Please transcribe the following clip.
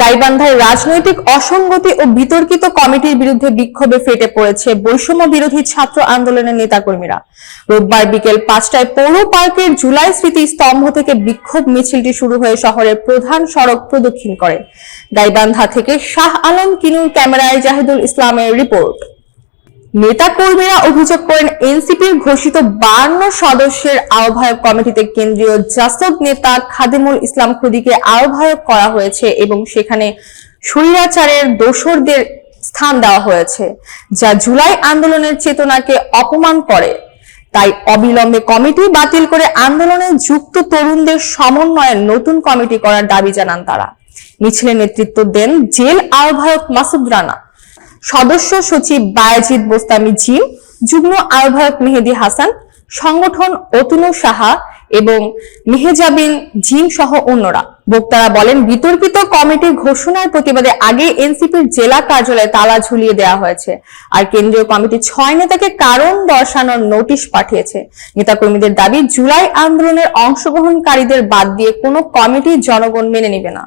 গাইবান্ধায় রাজনৈতিক অসঙ্গতি ও বিতর্কিত কমিটির বিরুদ্ধে বিক্ষোভে ফেটে পড়েছে বৈষম্য বিরোধী ছাত্র আন্দোলনের নেতাকর্মীরা। রোববার বিকেল 5টায় পৌর পার্কের জুলাই স্মৃতি স্তম্ভ থেকে বিক্ষোভ মিছিলটি শুরু হয়ে শহরের প্রধান সড়ক প্রদক্ষিণ করে। গাইবান্ধা থেকে শাহ আলম কিনুর ক্যামেরায় জাহিদুল ইসলামের রিপোর্ট। নেতাকর্মীরা অভিযোগ করেন, এনসিপির ঘোষিত 52 সদস্যের আহ্বায়ক কমিটিতে কেন্দ্রীয় জাসদ নেতা খাদিমুল ইসলাম খুদিকে আহ্বায়ক করা হয়েছে এবং সেখানে স্বৈরাচারের দোসরদের স্থান দেওয়া হয়েছে, যা জুলাই আন্দোলনের চেতনাকে অপমান করে। তাই অবিলম্বে কমিটি বাতিল করে আন্দোলনে যুক্ত তরুণদের সমন্বয়ে নতুন কমিটি করার দাবি জানান তারা। মিছিলে নেতৃত্ব দেন জেল আহ্বায়ক মাসুদ রানা, সদস্য সচিব বায়েজিদ বোস্তামি জিম, যুগ্ম আহ্বায়ক মেহেদি হাসান, সংগঠন অতুনু সাহা এবং মেহেজাবিন জিম সহ অন্যরা। বক্তারা বলেন, বিতর্কিত কমিটির ঘোষণার প্রতিবাদে আগে এনসিপির জেলা কার্যালয়ে তালা ঝুলিয়ে দেওয়া হয়েছে, আর কেন্দ্রীয় কমিটি 6 নেতাকে কারণ দর্শানোর নোটিশ পাঠিয়েছে। নেতাকর্মীদের দাবি, জুলাই আন্দোলনের অংশগ্রহণকারীদের বাদ দিয়ে কোনো কমিটি জনগণ মেনে নেবে না।